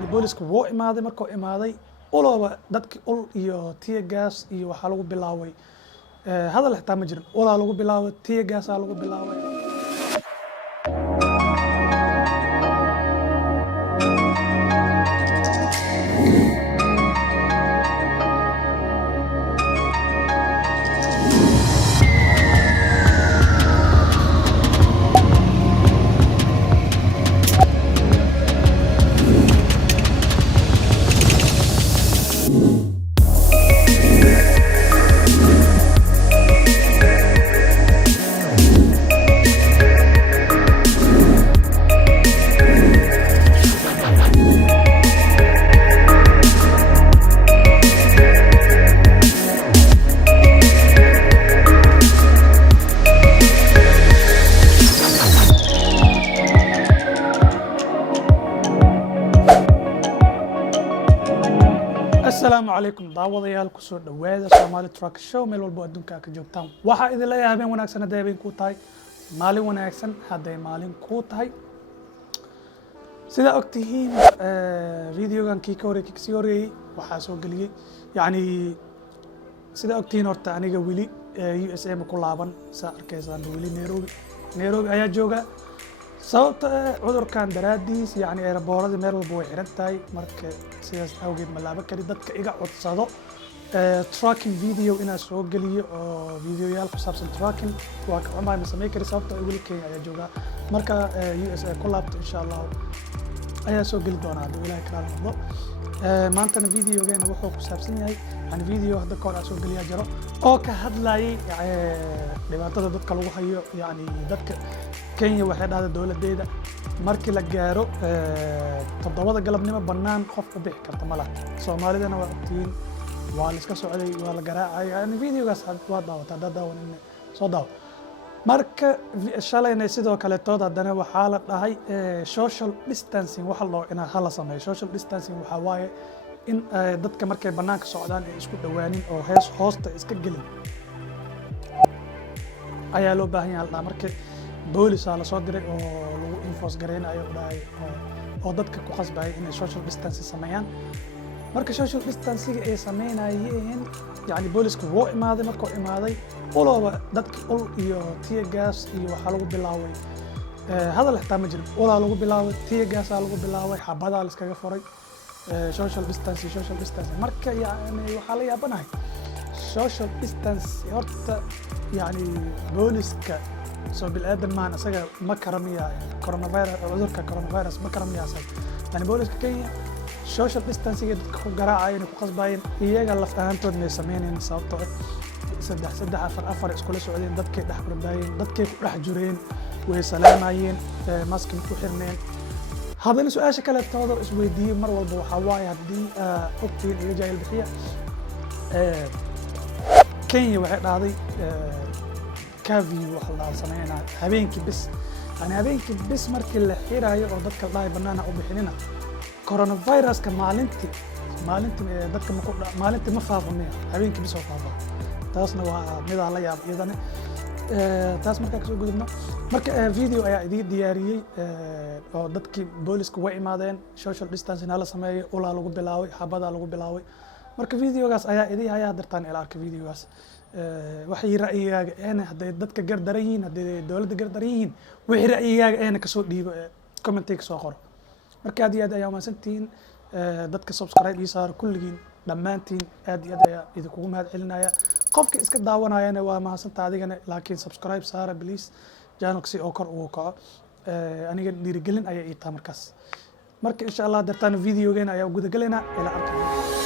يعني بوليسku wuu imaaday markuu imaaday ulooba dadkii ul iyo tear gas iyo waxaa lagu bilaaway hadal xitaa ma jirin ulaa lagu bilaaway tear gas lagu bilaaway السلام عليكم دعوضيال كسر دواء سومالي تراك شو ميل والبو أدونك كجوبتام واحد إذا لا يهبين وناكسن هذا يبين كوتاي مالي وناكسن هذا مالين كوتاي سيدا أكتهين فيديو كان كيكوري كيكسيوري وحاسو قلي يعني سيدا أكتهين ورتا أنيقا ويلي USA مكولابان سار كيسان ويلي نيروبي أيا جوغا sababta cudurkan daraadiis yani airboorada meel walba way xiran tahay marka sidaas awgeed ma laaba kari dadka iga codsado tracking video inaan soo geliyo oo videoyaal ku saabsan tracking waa ka xumaa ma sameyn kari sababta ay weli Kenya ayaa jooga marka USA ku laabto insha Allah ayaa soo geli doona hadii Ilaahay ka raali noqdo maantana videogeena wuxuu ku saabsan yahay aan video hadda koor soo geliya jiro oo ka hadlayay dhibaatada dadka lagu hayo yani dadka Kenya waxay dhahday dawladeeda markii la gaaro 7 galabnimo banaan qof u bixi karta ma laha Soomaalidana waa ogtiin waa la iska socday waa la garaacay yani videogaas waa daawata daawan soo daaw marka shalayna sidoo kale tood hadana waxa la dhahay social distancing waxa loo ina hala sameeyo social distancing waxa waaye in dadka markay banaanka socdaan ay isku dhawaanin oo hoosta iska gelin ayaa loo baahan yahay marka بوليس على صدري أو لو إنفوس جرين أيوة داي أو ضدك كقص بعي إن social distance سميان مركز social distance إيه سمينا يين يعني بوليس كوو إمادي مركو إمادي أولو ضدك أول يو تير جاس يو حلو بلاوي هذا اللي احتاج مجرد أولا لو بلاوي تير جاس لو بلاوي حبدا على سكاجا فري social distance مركز يعني وحاليا بناي social distance يورت يعني بوليس ك سو بالآدم معنا سجى ما كرمية كورونا فيروس عذرك كورونا فيروس ما كرمية سجى يعني بقولك كي social distancing جراء عين وقص باين هي قال لفتها أنتوا اللي سمينين صابتوا سد أفر إسكول السعوديين ضد كي دحبر باين ضد كي راح جورين وسلام عين ماسك وحرنين هذا سؤال شكل التوضر اسمه دي مر والبو حواي هدي أوكتين اللي جاي البحية كينيا واحد هذه كافي وحلا سمعنا هبينك بس يعني هبينك بس مركي اللي حيرايو oo dadka dhaay banaana u bixinina corona virus ka maalintii dadka maalintii ma faafamay habeenkii bisoo faafaa taasna waa mid aan la yaab iyadana taas marka ka soo gudubno marka video ayaa idin diyaariyay oo dadkii booliska way imaadeen social distancing la sameeyay ulaa lagu bilaaway xabada lagu bilaaway marka videogaas ayaa idin haya dartaan ila arka videogaas waxay ra'yigaaga ee haday dadka gardarayeen haday dawladda gardarayeen wixii ra'yigaaga ee ka soo dhiibo comment-ka soo qoro marka aad iyo aad ayaa maasantiin dadka subscribe ii saar kulligiin dhamaantiin aad iyo aad ayaa idinku mahad celinaya qofka iska daawanayana waa mahadsantaa adigana laakiin subscribe saara please channel si oo kor ugu kaco aniga dhiirigelin ayaa ii taa markaas marka insha Allah dartaan videogeena ayaa gudagalena ila arkaa